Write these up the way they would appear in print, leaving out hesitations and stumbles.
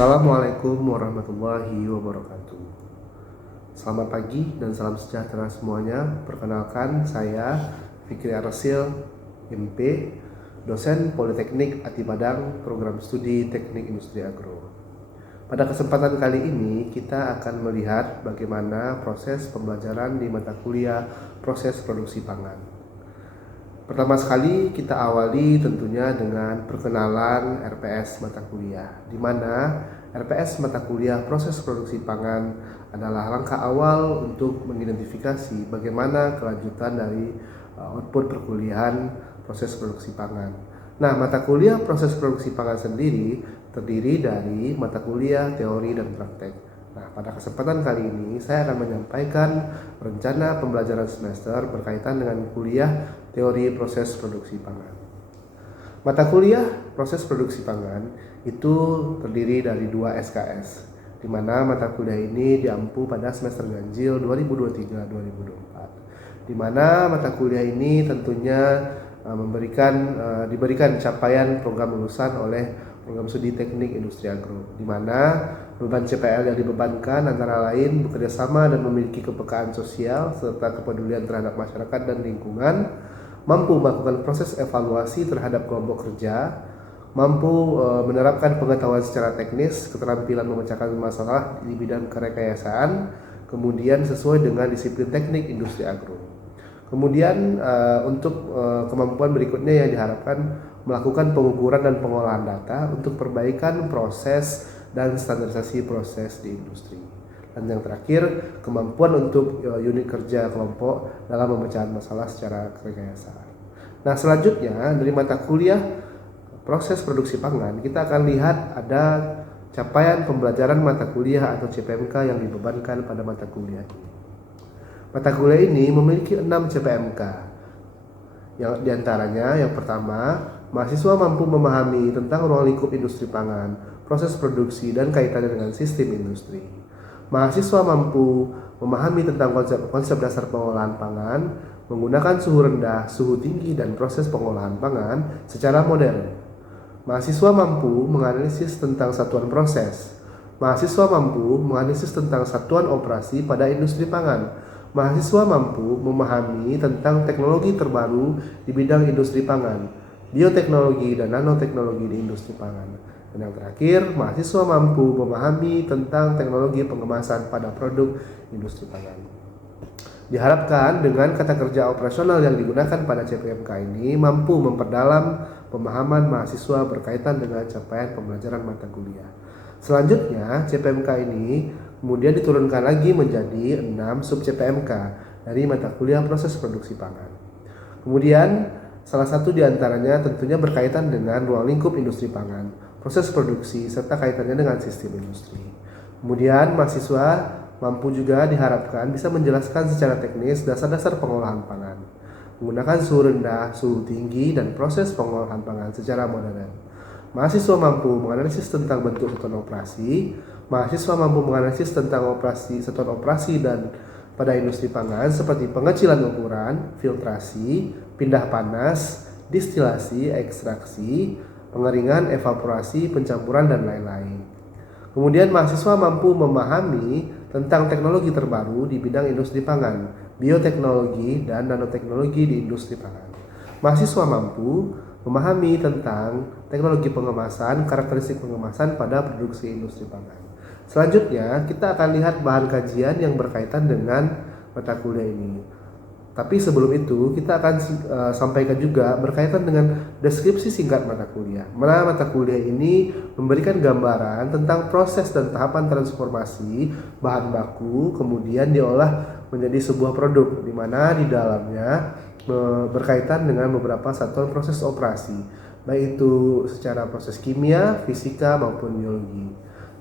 Assalamualaikum warahmatullahi wabarakatuh. Selamat pagi dan salam sejahtera semuanya. Perkenalkan, saya Fikri Arasil, MP, dosen Politeknik Ati Padang, Program Studi Teknik Industri Agro. Pada kesempatan kali ini, kita akan melihat bagaimana proses pembelajaran di mata kuliah proses produksi pangan. Pertama sekali kita awali tentunya dengan perkenalan RPS mata kuliah, di mana RPS mata kuliah proses produksi pangan adalah langkah awal untuk mengidentifikasi bagaimana kelanjutan dari output perkuliahan proses produksi pangan. Nah, mata kuliah proses produksi pangan sendiri terdiri dari mata kuliah teori dan praktek. Nah, pada kesempatan kali ini saya akan menyampaikan rencana pembelajaran semester berkaitan dengan kuliah teori proses produksi pangan. Mata kuliah proses produksi pangan itu terdiri dari 2 SKS, di mana mata kuliah ini diampu pada semester ganjil 2023-2024. Di mana mata kuliah ini tentunya diberikan capaian program lulusan oleh program studi teknik industri agro, di mana beban CPL yang dibebankan antara lain bekerjasama dan memiliki kepekaan sosial serta kepedulian terhadap masyarakat dan lingkungan, mampu melakukan proses evaluasi terhadap kelompok kerja, mampu menerapkan pengetahuan secara teknis, keterampilan memecahkan masalah di bidang kerekayasaan, kemudian sesuai dengan disiplin teknik industri agro. Kemudian untuk kemampuan berikutnya yang diharapkan melakukan pengukuran dan pengolahan data untuk perbaikan proses dan standarisasi proses di industri. Dan yang terakhir, kemampuan untuk unit kerja kelompok dalam pemecahan masalah secara kerekayasaan. Nah, selanjutnya dari mata kuliah proses produksi pangan, kita akan lihat ada capaian pembelajaran mata kuliah atau CPMK yang dibebankan pada mata kuliah ini. Mata kuliah ini memiliki 6 CPMK. Yang diantaranya, yang pertama, mahasiswa mampu memahami tentang ruang lingkup industri pangan, proses produksi, dan kaitannya dengan sistem industri. Mahasiswa mampu memahami tentang konsep dasar pengolahan pangan, menggunakan suhu rendah, suhu tinggi, dan proses pengolahan pangan secara modern. Mahasiswa mampu menganalisis tentang satuan proses. Mahasiswa mampu menganalisis tentang satuan operasi pada industri pangan. Mahasiswa mampu memahami tentang teknologi terbaru di bidang industri pangan, bioteknologi dan nanoteknologi di industri pangan. Dan yang terakhir, mahasiswa mampu memahami tentang teknologi pengemasan pada produk industri pangan. Diharapkan dengan kata kerja operasional yang digunakan pada CPMK ini mampu memperdalam pemahaman mahasiswa berkaitan dengan capaian pembelajaran mata kuliah. Selanjutnya, CPMK ini kemudian diturunkan lagi menjadi 6 sub CPMK dari mata kuliah proses produksi pangan. Kemudian salah satu diantaranya tentunya berkaitan dengan ruang lingkup industri pangan, proses produksi, serta kaitannya dengan sistem industri. Kemudian mahasiswa mampu juga diharapkan bisa menjelaskan secara teknis dasar-dasar pengolahan pangan, menggunakan suhu rendah, suhu tinggi, dan proses pengolahan pangan secara modern. Mahasiswa mampu menganalisis tentang bentuk satuan operasi, mahasiswa mampu menganalisis tentang satuan operasi dan pada industri pangan seperti pengecilan ukuran, filtrasi, pindah panas, distilasi, ekstraksi, pengeringan, evaporasi, pencampuran, dan lain-lain. Kemudian mahasiswa mampu memahami tentang teknologi terbaru di bidang industri pangan, bioteknologi, dan nanoteknologi di industri pangan. Mahasiswa mampu memahami tentang teknologi pengemasan, karakteristik pengemasan pada produksi industri pangan. Selanjutnya, kita akan lihat bahan kajian yang berkaitan dengan mata kuliah ini. Tapi sebelum itu, kita akan sampaikan juga berkaitan dengan deskripsi singkat mata kuliah. Mana mata kuliah ini memberikan gambaran tentang proses dan tahapan transformasi bahan baku, kemudian diolah menjadi sebuah produk, di mana di dalamnya berkaitan dengan beberapa satuan proses operasi, baik itu secara proses kimia, fisika, maupun biologi.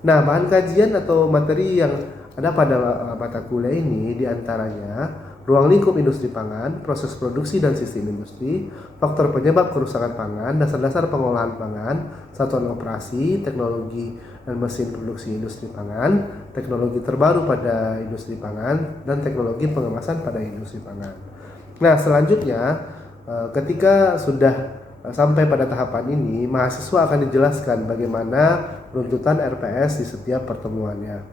Nah, bahan kajian atau materi yang ada pada mata kuliah ini diantaranya ruang lingkup industri pangan, proses produksi dan sistem industri, faktor penyebab kerusakan pangan, dasar-dasar pengolahan pangan, satuan operasi, teknologi dan mesin produksi industri pangan, teknologi terbaru pada industri pangan, dan teknologi pengemasan pada industri pangan. Nah, selanjutnya ketika sudah sampai pada tahapan ini, mahasiswa akan dijelaskan bagaimana runtutan RPS di setiap pertemuannya.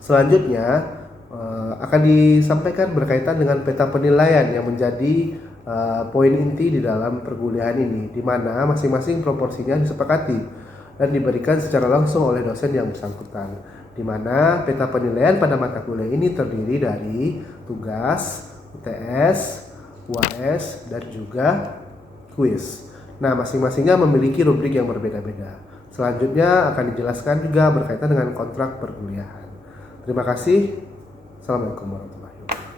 Selanjutnya akan disampaikan berkaitan dengan peta penilaian yang menjadi poin inti di dalam perkuliahan ini, di mana masing-masing proporsinya disepakati dan diberikan secara langsung oleh dosen yang bersangkutan, di mana peta penilaian pada mata kuliah ini terdiri dari tugas, UTS, UAS, dan juga kuis. Nah, masing-masingnya memiliki rubrik yang berbeda-beda. Selanjutnya akan dijelaskan juga berkaitan dengan kontrak perkuliahan. Terima kasih. Assalamualaikum warahmatullahi wabarakatuh.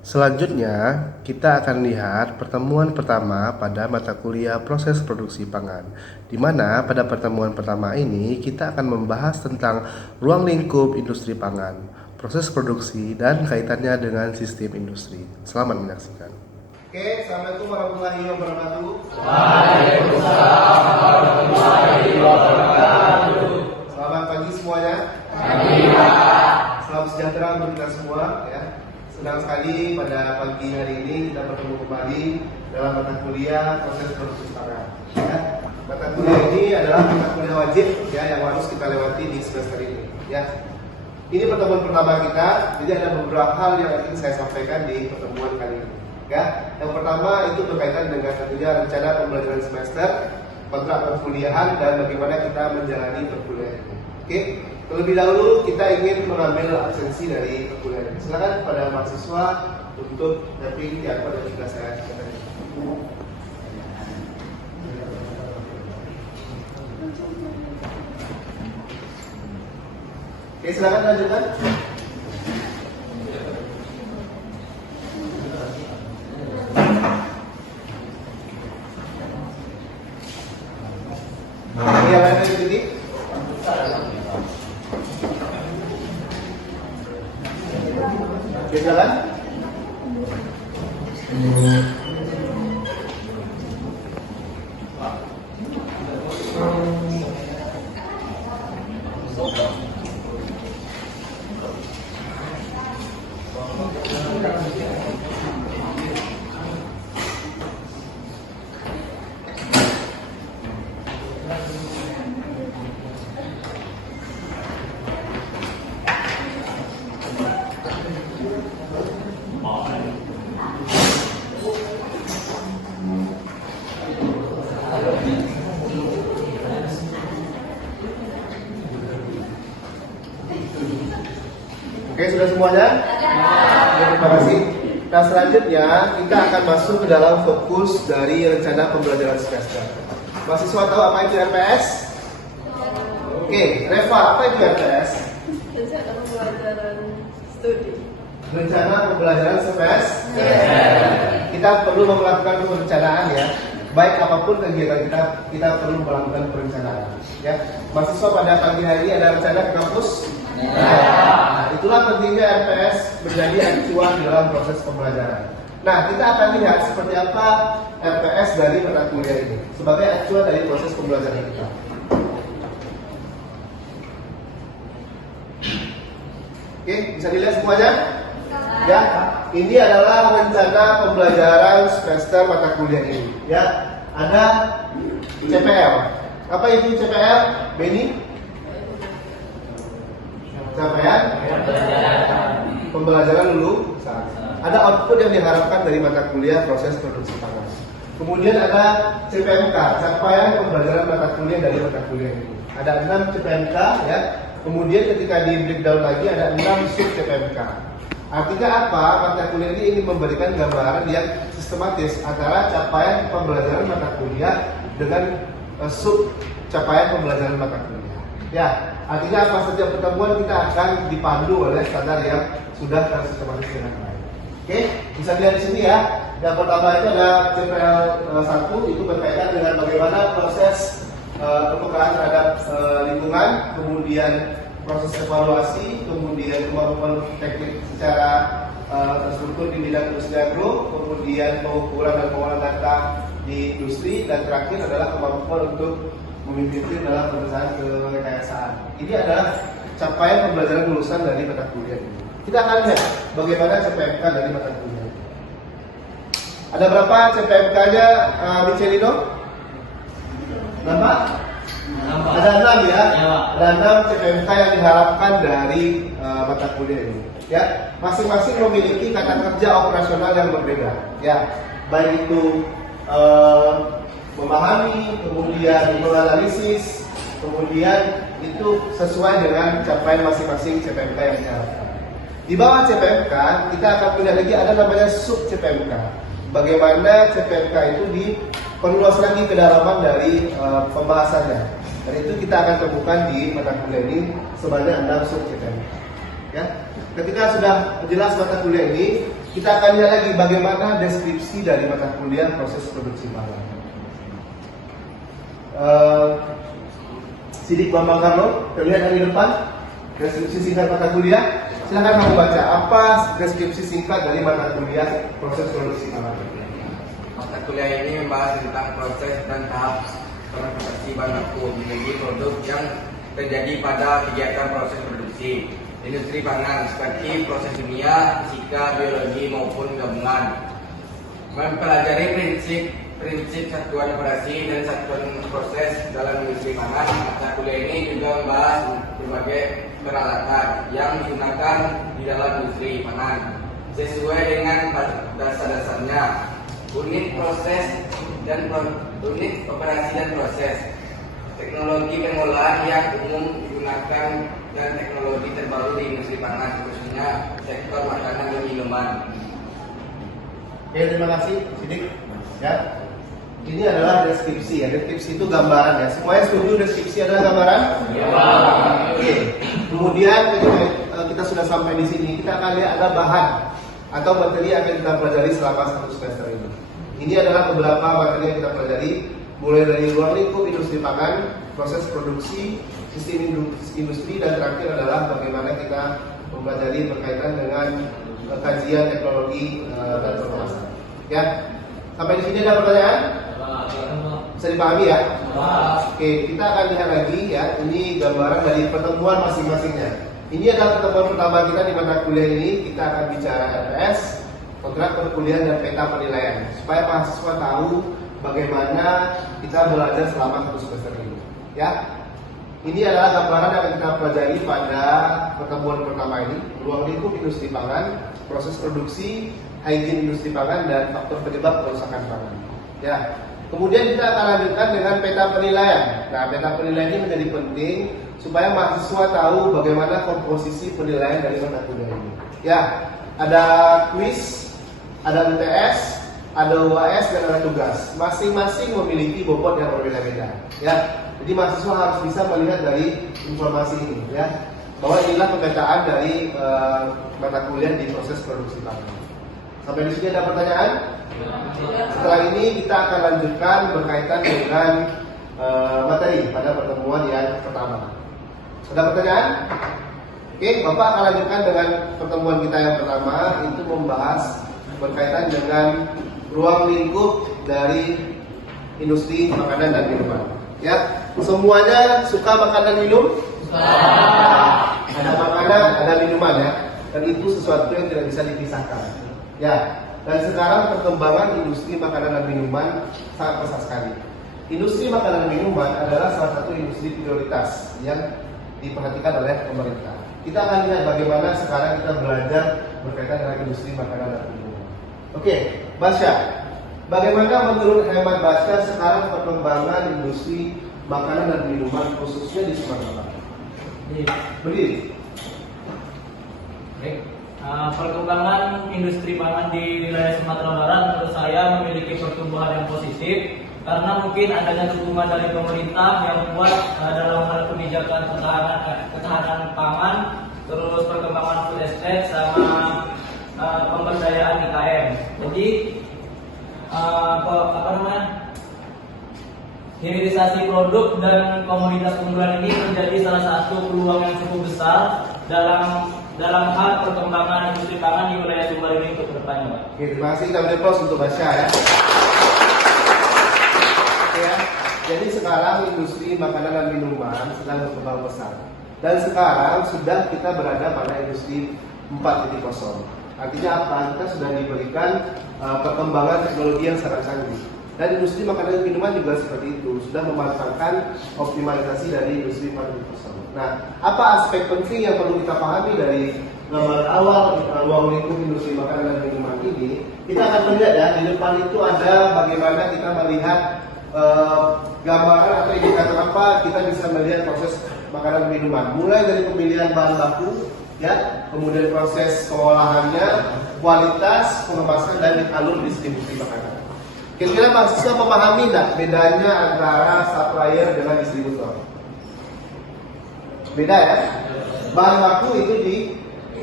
Selanjutnya, kita akan lihat pertemuan pertama pada mata kuliah proses produksi pangan, di mana pada pertemuan pertama ini kita akan membahas tentang ruang lingkup industri pangan, proses produksi, dan kaitannya dengan sistem industri. Selamat menyaksikan. Oke, Assalamualaikum warahmatullahi wabarakatuh. Waalaikumsalam warahmatullahi wabarakatuh. Selamat pagi semuanya. Salam sejahtera untuk kita semua ya. Senang sekali pada pagi hari ini kita bertemu kembali dalam mata kuliah proses produksi pangan. Ya. Mata kuliah ini adalah mata kuliah wajib ya yang harus kita lewati di semester ini. Ya. Ini pertemuan pertama kita, jadi ada beberapa hal yang ingin saya sampaikan di pertemuan kali ini. Ya. Yang pertama itu berkaitan dengan tentunya rencana pembelajaran semester, kontrak perkuliahan, dan bagaimana kita menjalani perkuliahan ini. Oke. Terlebih dahulu kita ingin mengambil absensi dari perkuliahan. Silakan pada mahasiswa untuk tapping di akun dan juga saya. Oke, silakan lanjutkan. Ini yang lain ikuti. Oke, jalan. Oke, sudah semuanya? Ya, terima kasih. Nah, selanjutnya kita akan masuk ke dalam fokus dari rencana pembelajaran semester. Mahasiswa tahu apa itu RPS? Oke, Reva, apa itu RPS? Rencana pembelajaran studi. Rencana pembelajaran semester. Kita perlu melakukan perencanaan ya. Baik apapun kegiatan kita perlu melakukan perencanaan. Ya, mahasiswa pada pagi hari ini ada rencana ke kampus. Nah, itulah pentingnya RPS menjadi acuan dalam proses pembelajaran. Nah, kita akan lihat seperti apa RPS dari mata kuliah ini sebagai acuan dari proses pembelajaran kita. Oke, bisa dilihat semuanya? Ya, ini adalah rencana pembelajaran semester mata kuliah ini. Ya, ada CPL. Apa itu CPL, Benny? Capaian pembelajaran dulu. Ada output yang diharapkan dari mata kuliah proses produksi pangan. Kemudian ada CPMK, capaian pembelajaran mata kuliah dari mata kuliah ini. Ada 6 CPMK ya. Kemudian ketika di breakdown lagi ada 6 sub CPMK. Artinya apa? Mata kuliah ini ingin memberikan gambaran yang sistematis antara capaian pembelajaran mata kuliah dengan sub capaian pembelajaran mata kuliah. Ya, artinya apa? Setiap pertemuan kita akan dipandu oleh standar yang sudah tersistematis dengan baik. Oke, bisa lihat di sini ya. Yang pertama itu ada CPL 1, itu berkaitan dengan bagaimana proses kepekaan terhadap lingkungan, kemudian proses evaluasi, kemudian kemampuan teknik secara terstruktur di bidang industri agro, kemudian pengukuran dan pengolahan data di industri, dan terakhir adalah kemampuan untuk memimpin tim dalam perusahaan kerekayasaan. Ini adalah capaian pembelajaran lulusan dari mata kuliah ini. Kita akan lihat bagaimana CPMK dari mata kuliah ini. Ada berapa CPMK-nya Michelino? Berapa? Ada 6 ya? Ada 6 CPMK yang diharapkan dari mata kuliah ini. Ya, masing-masing memiliki kata kerja operasional yang berbeda. Ya, baik itu memahami, kemudian menganalisis, kemudian itu sesuai dengan capaian masing-masing CPMK yang diharapkan. Di bawah CPMK kita akan punya lagi ada namanya sub CPMK. Bagaimana CPMK itu diperluas lagi kedalaman dari pembahasannya. Dan itu kita akan temukan di mata kuliah ini sebanyak 6 sub CPMK. Ya. Ketika sudah jelas mata kuliah ini, kita akan lihat lagi bagaimana deskripsi dari mata kuliah proses produksi pangan. Sidik Bambang Karno, terlihat dari depan deskripsi singkat mata kuliah. Silakan kamu baca apa deskripsi singkat dari mata kuliah proses produksi pangan. Mata kuliah ini membahas tentang proses dan tahap produksi bahan baku menjadi produk yang terjadi pada kegiatan proses produksi industri pangan seperti proses kimia, fisika, biologi maupun gabungan. Mempelajari prinsip satuan operasi dan satuan proses dalam industri pangan. Mata kuliah ini juga membahas berbagai peralatan yang digunakan di dalam industri pangan sesuai dengan dasar-dasarnya, unit proses dan unit operasi dan proses, teknologi pengolahan yang umum digunakan dan teknologi terbaru di industri pangan khususnya sektor makanan dan minuman. Oke, terima kasih, Sidik. Ya, ini adalah deskripsi ya. Deskripsi itu gambaran ya. Semuanya setuju deskripsi adalah gambaran? Ya. Oke. Kemudian ketika kita sudah sampai di sini, kita akan lihat ada bahan atau materi yang akan kita pelajari selama 1 semester ini. Ini adalah beberapa materi yang kita pelajari, mulai dari ruang lingkup industri pangan, proses produksi, sistem industri, dan terakhir adalah bagaimana kita mempelajari berkaitan dengan kajian teknologi dan pengemasan. Ya, sampai di sini ada pertanyaan? Bisa dipahami ya? Oke, kita akan lihat lagi ya. Ini gambaran dari pertemuan masing-masingnya. Ini adalah pertemuan pertama kita di mata kuliah ini. Kita akan bicara RPS, kontrak perkuliahan dan peta penilaian, supaya mahasiswa tahu bagaimana kita belajar selama 1 semester ini. Ya, ini adalah gambaran yang akan kita pelajari pada pertemuan pertama ini. Ruang lingkup industri pangan, proses produksi, hygiene industri pangan, dan faktor penyebab kerusakan pangan. Ya, kemudian kita akan lanjutkan dengan peta penilaian. Nah, peta penilaian ini menjadi penting supaya mahasiswa tahu bagaimana komposisi penilaian dari mata kuliah ini. Ya, ada kuis, ada UTS, ada UAS, dan ada tugas. Masing-masing memiliki bobot yang berbeda-beda. Ya, jadi mahasiswa harus bisa melihat dari informasi ini, ya, bahwa inilah pemetaan dari mata kuliah di proses produksi pangan. Sampai di sini ada pertanyaan? Setelah ini kita akan lanjutkan berkaitan dengan materi pada pertemuan yang pertama. Ada pertanyaan? Oke, Bapak akan lanjutkan dengan pertemuan kita yang pertama, itu membahas berkaitan dengan ruang lingkup dari industri makanan dan minuman. Ya, semuanya suka makan dan minum? Ada makanan, ada minuman ya, dan itu sesuatu yang tidak bisa dipisahkan. Ya, dan sekarang perkembangan industri makanan dan minuman sangat pesat sekali. Industri makanan dan minuman adalah salah satu industri prioritas yang diperhatikan oleh pemerintah. Kita akan lihat bagaimana sekarang kita belajar berkaitan dengan industri makanan dan minuman. Oke, Basya, bagaimana menurut hemat Basya sekarang perkembangan industri makanan dan minuman khususnya di Sumatera Barat? Berdiri. Baik. Perkembangan industri pangan di wilayah Sumatera Barat menurut saya memiliki pertumbuhan yang positif karena mungkin adanya dukungan dari pemerintah yang kuat dalam hal kebijakan ketahanan pangan, terus perkembangan food estate sama pemberdayaan IKM. Jadi hilirisasi produk dan komoditas unggulan ini menjadi salah satu peluang yang cukup besar dalam hal perkembangan industri pangan di wilayah Sumbar ini untuk kedepannya, Pak. Oke, terima kasih. Kita beri aplaus untuk Basya ya. Oke ya. Jadi sekarang industri makanan dan minuman sedang berkembang pesat. Dan sekarang sudah kita berada pada industri 4.0. Artinya apa? Kita sudah diberikan perkembangan teknologi yang sangat canggih. Dan industri makanan dan minuman juga seperti itu, sudah memanfaatkan optimalisasi dari industri 4.0 tersebut. Nah, apa aspek penting yang perlu kita pahami dari gambar awal ruang lingkup industri makanan dan minuman ini? Kita akan melihat ya, di depan itu ada bagaimana kita melihat gambaran atau indikator apa kita bisa melihat proses makanan dan minuman. Mulai dari pemilihan bahan baku, ya, kemudian proses pengolahannya, kualitas, pengemasan, dan alur distribusi makanan. Kira-kira mahasiswa memahami tidak bedanya antara supplier dengan distributor? Beda ya? Bahan baku itu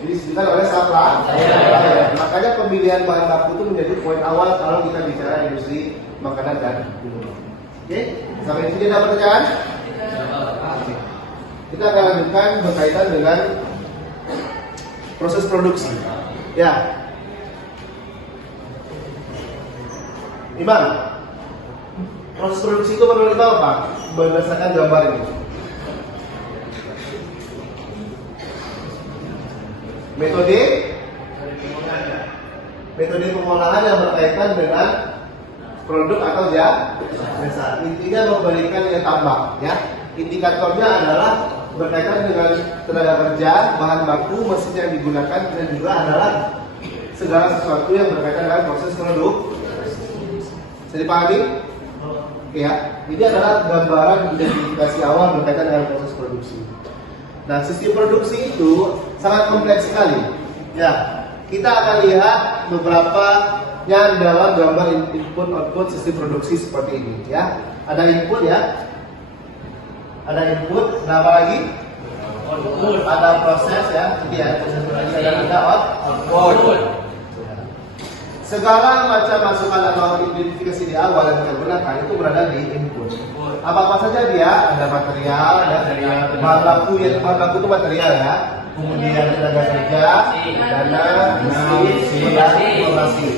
disediakan oleh supplier. Makanya pemilihan bahan baku itu menjadi poin awal kalau kita bicara industri makanan dan minuman. Oke? Sampai di sini ada pertanyaan? Oke. Kita akan lanjutkan berkaitan dengan proses produksi. Ya. Imam, proses produksi itu menurut kita apa? Berdasarkan gambar ini. Metode pengolahan yang berkaitan dengan produk atau jasa. Intinya memberikan nilai tambah, ya. Indikatornya adalah berkaitan dengan tenaga kerja, bahan baku, mesin yang digunakan, dan juga adalah segala sesuatu yang berkaitan dengan proses produk. Bisa dipahami? Ya, ini adalah gambaran identifikasi awal berkaitan dengan proses produksi. Nah, sistem produksi itu sangat kompleks sekali. Ya, kita akan lihat beberapa yang dalam gambar input output sistem produksi seperti ini. Ya, ada input ya, ada input. Nah, apa lagi? Output. Ada proses ya, jadi ada proses produksi dan ada output. Segala macam masukan atau identifikasi di awal yang kita gunakan itu berada di input. Apa saja dia? Ada material, ada bahan baku. Bahan baku itu material ya. Kemudian tenaga kerja, dana, informasi.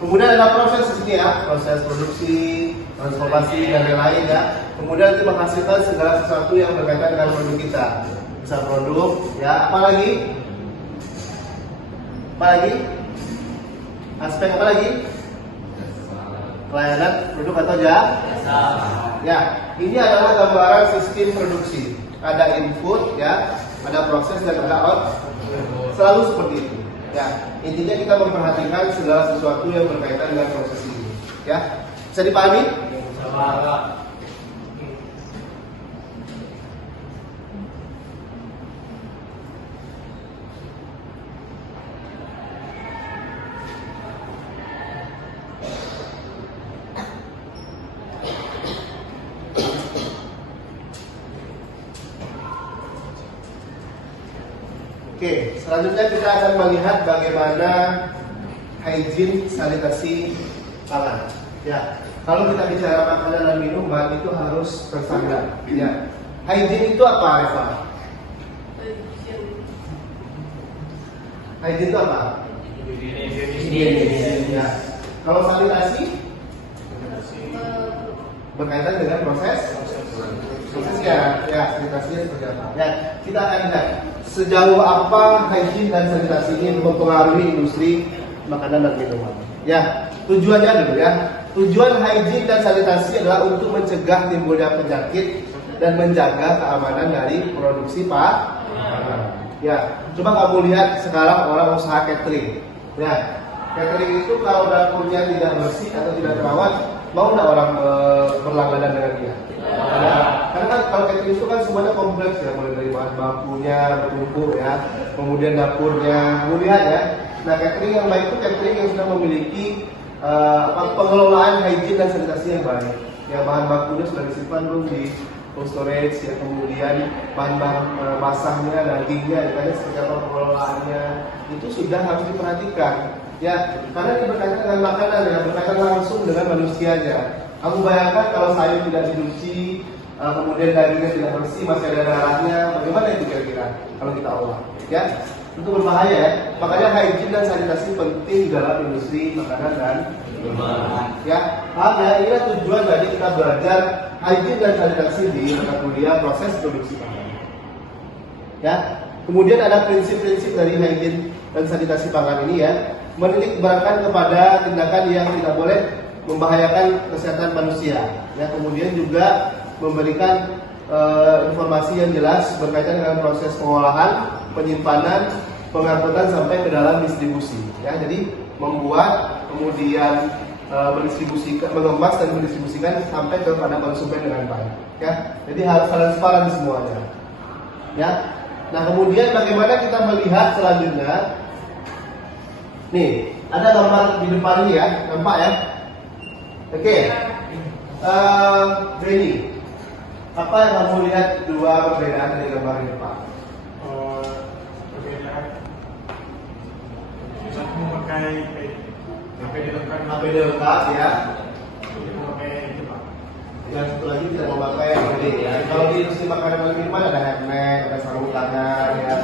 Kemudian ada proses di sini ya, proses produksi, transformasi dan lain-lain ya. Kemudian itu menghasilkan segala sesuatu yang berkaitan dengan produk kita. Bisa produk, ya. Apalagi? Aspek apa lagi? Pelayanan produk atau jasa. Ya, ini adalah gambaran sistem produksi. Ada input, ya, ada proses dan ada output. Selalu seperti itu. Ya, intinya kita memperhatikan segala sesuatu yang berkaitan dengan proses ini. Ya, bisa dipahami? Oke, selanjutnya kita akan melihat bagaimana hygiene sanitasi pangan. Ya, kalau kita bicara makanan dan minuman itu harus terstandar. Ya, hygiene itu apa, Reva? Hygiene itu apa? Ya. Kalau sanitasi berkaitan dengan prosesnya, ya sanitasinya seperti apa? Ya, kita akan lihat sejauh apa hygiene dan sanitasi ini mempengaruhi industri makanan dan minuman. Ya, tujuannya dulu ya. Tujuan hygiene dan sanitasi adalah untuk mencegah timbulnya penyakit dan menjaga keamanan dari produksi pangan. Ya, coba kamu lihat sekarang orang usaha catering. Ya, catering itu kalau dapurnya tidak bersih atau tidak terawat, mau nggak orang berlangganan dengan dia? Ya, karena kan kalau catering itu kan semuanya kompleks ya, mulai dari bahan bakunya bertumpuk ya, kemudian dapurnya, kamu lihat ya. Nah, catering yang baik itu catering yang sudah memiliki pengelolaan hygiene dan sanitasi yang baik. Ya, bahan bakunya sudah disimpan dulu di cold storage ya, kemudian bahan-bahan basahnya, dagingnya, seperti apa pengelolaannya, itu sudah harus diperhatikan. Ya, karena ini berkaitan dengan makanan ya, berkaitan langsung dengan manusianya. Kamu bayangkan kalau sayur tidak dicuci, kemudian dagingnya tidak bersih, masih ada darahnya, bagaimana itu kira-kira kalau kita olah? Ya, itu berbahaya ya. Makanya hygiene dan sanitasi penting dalam industri makanan dan minuman. Ya, paham ya? Inilah tujuan tadi kita belajar hygiene dan sanitasi di mata kuliah proses produksi pangan. Ya, kemudian ada prinsip-prinsip dari hygiene dan sanitasi pangan ini ya menitik beratkan kepada tindakan yang tidak boleh membahayakan kesehatan manusia. Ya, kemudian juga memberikan informasi yang jelas berkaitan dengan proses pengolahan, penyimpanan, pengangkutan sampai ke dalam distribusi. Ya, jadi membuat kemudian mendistribusikan, mengemas dan mendistribusikan sampai kepada konsumen dengan baik. Ya, jadi harus transparan semuanya. Ya, nah kemudian bagaimana kita melihat selanjutnya? Nih, ada gambar di depan ini ya, nampak ya? Oke, Benny, apa yang kamu lihat dua perbedaan dari gambar ini Pak? Perbedaan satu memakai APD lengkap, APD lengkap ya, memakai itu Pak. yang satu lagi tidak memakai APD ya. Kalau di industri makanan dan minuman ada helmet, ada sarung tangan ya,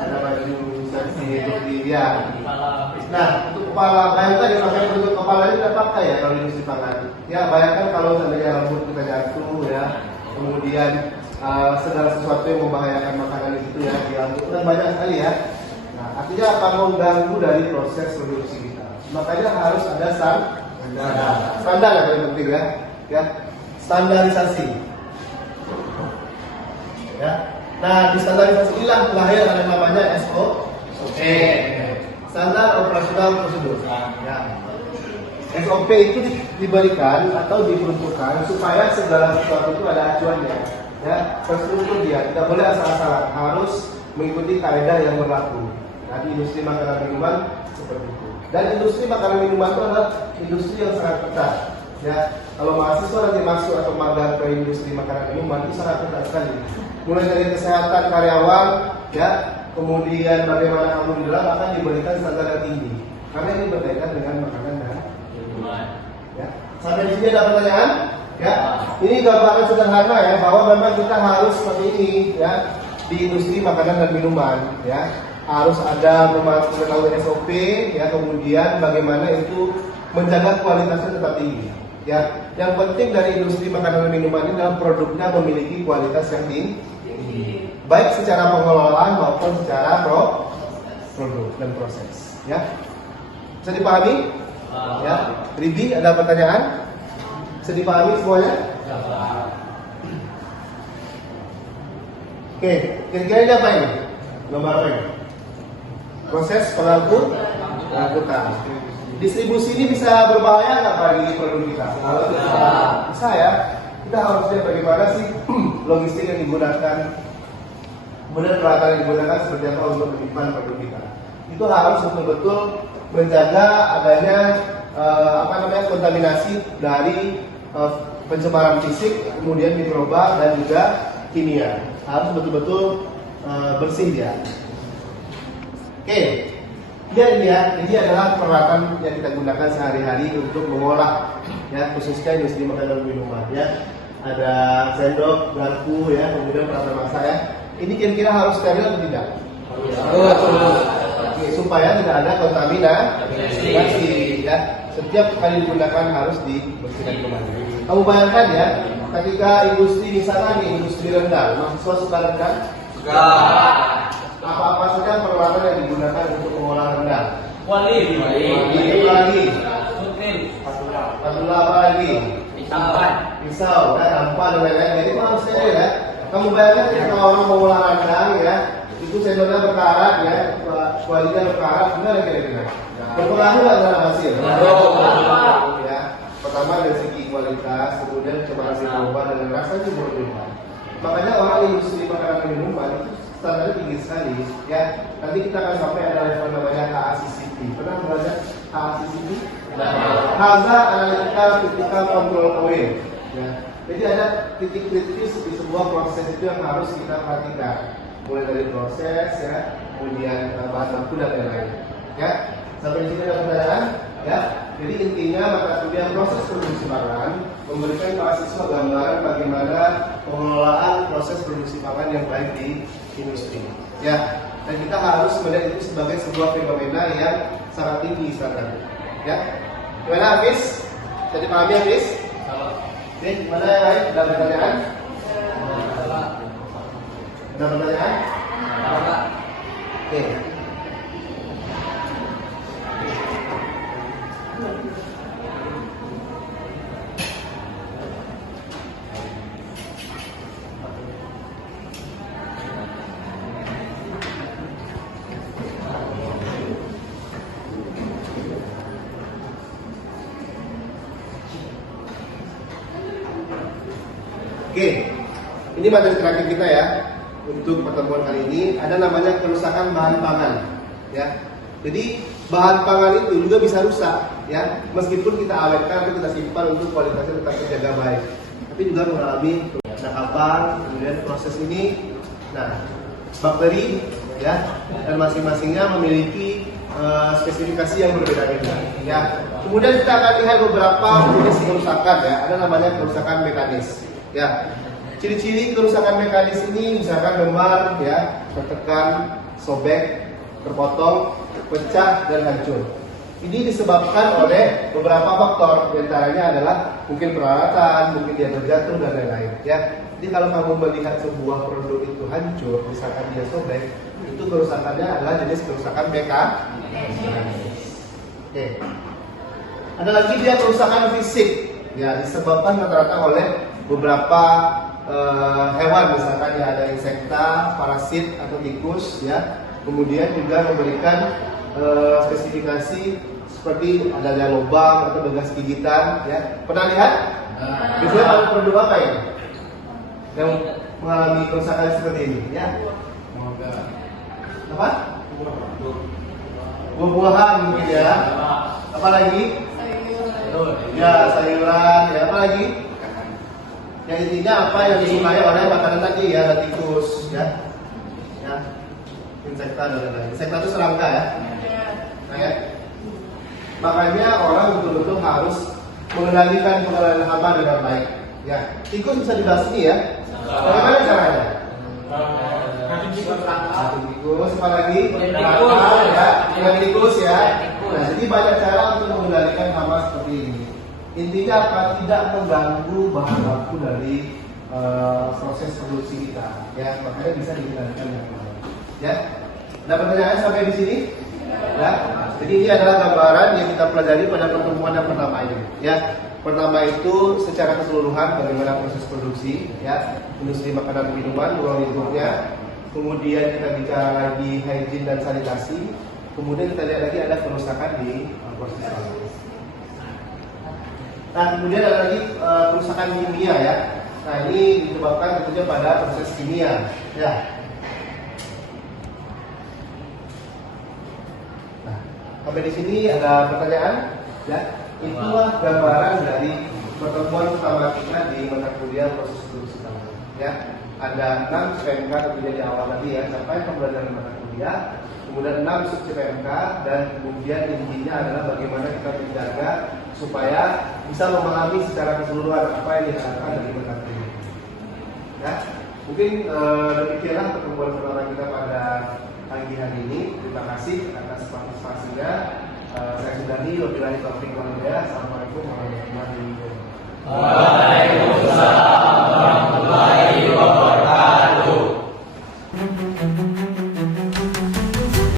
ada baju seperti ya. Nah, untuk kepala, bayangkan yang pakai bentuk kepala ini tidak pakai ya kalau di industri pangan. Ya, bayangkan kalau seandainya rambut kita jatuh ya, kemudian segala sesuatu yang membahayakan makanan itu ya, diambil kan banyak sekali ya. Nah, artinya akan mengganggu dari proses produksi kita. Makanya harus ada standar yang paling penting ya, ya standarisasi. Ya, nah di standarisasi inilah lahir ada namanya SOP. Standar operasional prosedur. Ya. SOP itu diberikan atau diperuntukkan supaya segala sesuatu itu ada acuannya. Ya, terstruktur dia, tidak boleh asal-asalan, harus mengikuti kaidah yang berlaku. Nah, di industri makanan minuman seperti itu. Dan industri makanan minuman itu adalah industri yang sangat ketat. Ya, kalau mahasiswa nanti masuk atau magang ke industri makanan minuman itu sangat ketat sekali. Mulai dari kesehatan karyawan, ya, kemudian bagaimana kamu di dalam akan diberikan standar yang tinggi. Karena ini berkaitan dengan makanan dan minuman. Ya, sampai di sini ada pertanyaan? Ya, ini gambaran sederhana ya bahwa memang kita harus seperti ini ya di industri makanan dan minuman ya harus ada mengetahui SOP ya kemudian bagaimana itu menjaga kualitasnya tetap tinggi ya. Yang penting dari industri makanan dan minuman ini adalah produknya memiliki kualitas yang tinggi baik secara pengelolaan maupun secara produk dan proses ya. Bisa dipahami? Ya, Ribi ada pertanyaan? Bisa dipahami semuanya? Oke, kira-kira ini apa ini? Gambar apa ini? Proses pengangkutan. Distribusi ini bisa berbahaya nggak bagi produk kita? Bisa ya. Kita harus lihat bagaimana sih logistik yang digunakan, kemudian peralatan yang digunakan seperti apa untuk menyimpan produk kita. Itu harus betul-betul menjaga adanya kontaminasi dari pencemaran fisik, kemudian mikroba dan juga kimia. Harus betul-betul bersih dia. Oke, ini adalah peralatan yang kita gunakan sehari-hari untuk mengolah, ya khususnya industri makanan dan minuman. Ya, ada sendok, garpu, ya, kemudian peralatan masak ya. Ini kira-kira harus steril atau tidak? Supaya tidak ada kontaminasi, ya. Setiap kali digunakan harus dibersihkan kembali. Kamu bayangkan ya, ketika industri misalnya nih, industri rendang, mahasiswa suka rendang? Suka. Apa-apa saja peralatan yang digunakan untuk mengolah rendang? Wali. Apa lagi? Sutil. Spatula apa lagi? Pisau, dan hampa dan lain-lain. Jadi itu harus steril ya. Kamu bayangkan ketika orang mengolah rendang ya, itu sendoknya berkarat ya, kualitasnya berkarat, gimana kira-kira? Berpengaruh nggak terhadap hasil? Ya, pertama dari segi kualitas, kemudian cemaran mikroba dan rasanya berbeda. Makanya orang industri makanan dan minuman itu standarnya tinggi sekali. Ya, nanti kita akan sampai ada level namanya HACCP. Pernah belajar HACCP? Hazard Analytical Critical Control Point. Ya, jadi ada titik kritis di sebuah proses itu yang harus kita perhatikan. Mulai dari proses, ya, kemudian bahan baku dan lain-lain. Ya. Sampai di sini ada pertanyaan, ya. Jadi intinya mata kuliah proses produksi pangan memberikan mahasiswa gambaran bagaimana pengelolaan proses produksi pangan yang baik di industri. Ya, dan kita harus melihat itu sebagai sebuah fenomena yang sangat tinggi standarnya. Ya, gimana Hafiz? Jadi pahami Hafiz? Oke, gimana yang lain? Ada pertanyaan? Ada pertanyaan? Oke. Oke, ini materi terakhir kita ya untuk pertemuan kali ini. Ada namanya kerusakan bahan pangan, ya. Jadi bahan pangan itu juga bisa rusak, ya. Meskipun kita awetkan atau kita simpan untuk kualitasnya tetap terjaga baik, tapi juga mengalami kapan kemudian proses ini. Nah, bakteri, ya, dan masing-masingnya memiliki spesifikasi yang berbeda-beda, ya. Kemudian kita akan lihat beberapa jenis kerusakan, ya. Ada namanya kerusakan mekanis. Ya, ciri-ciri kerusakan mekanis ini misalkan memar, ya, tertekan, sobek, terpotong, pecah, dan hancur. Ini disebabkan oleh beberapa faktor, diantaranya adalah mungkin peralatan, mungkin dia terjatuh dan lain-lain. Ya, jadi kalau kamu melihat sebuah produk itu hancur, misalkan dia sobek, itu kerusakannya adalah jenis kerusakan mekanis. Oke. Ada lagi dia kerusakan fisik, ya, disebabkan rata-rata oleh beberapa hewan, misalkan ya ada insekta, parasit atau tikus, ya. Kemudian juga memberikan spesifikasi seperti adanya lubang atau bekas gigitan, ya. Pernah lihat? Biasanya ada produk apa ya yang mengalami kerusakan seperti ini, ya? Apa? Buah-buahan mungkin ya. Apa lagi? Ya, sayuran, ya, apa lagi? Yang intinya apa yang disukai oleh makanan tadi, ya, ada tikus, ya, insekta dan lain-lain. Insekta itu serangga, ya. Nah, ya. Makanya orang betul-betul harus mengendalikan pengelolaan hama dengan baik. Ya, tikus bisa dibasmi, ya. Bagaimana caranya? Satu tikus, apa lagi? Ya, tikus, ya. Nah, jadi banyak cara untuk mengendalikan hama seperti ini. Intinya apa? Tidak mengganggu bahan baku dari proses produksi kita, ya. Makanya bisa dikendalikan dengan baik. Ya. Ada pertanyaan sampai di sini? Ya. Jadi ini adalah gambaran yang kita pelajari pada pertemuan yang pertama ini. Ya. Pertama itu secara keseluruhan bagaimana proses produksi, ya, industri makanan dan minuman, ruang lingkupnya. Kemudian kita bicara lagi hygiene dan sanitasi. Kemudian kita lihat lagi ada kerusakan di proses produksi. Nah, kemudian ada lagi kerusakan kimia, ya. Nah, ini disebabkan tentunya pada proses kimia, ya. Nah, sampai di sini ada pertanyaan, ya. Itulah gambaran dari pertemuan pertama kita di mata kuliah proses produksi tanaman, ya. Ada 6 PMK tentunya di awal tadi, ya, sampai pembelajaran mata kuliah. Kemudian 6 sub PMK dan kemudian intinya adalah bagaimana kita menjaga supaya bisa memahami secara keseluruhan apa yang diharapkan dari mata kuliah. Ya, mungkin demikianlah pertemuan pertama kita pada pagi hari ini. Terima kasih atas partisipasinya. Saya sudahi. Wabillahi taufiq wal hidayah. Assalamualaikum warahmatullahi wabarakatuh. Waalaikumsalam.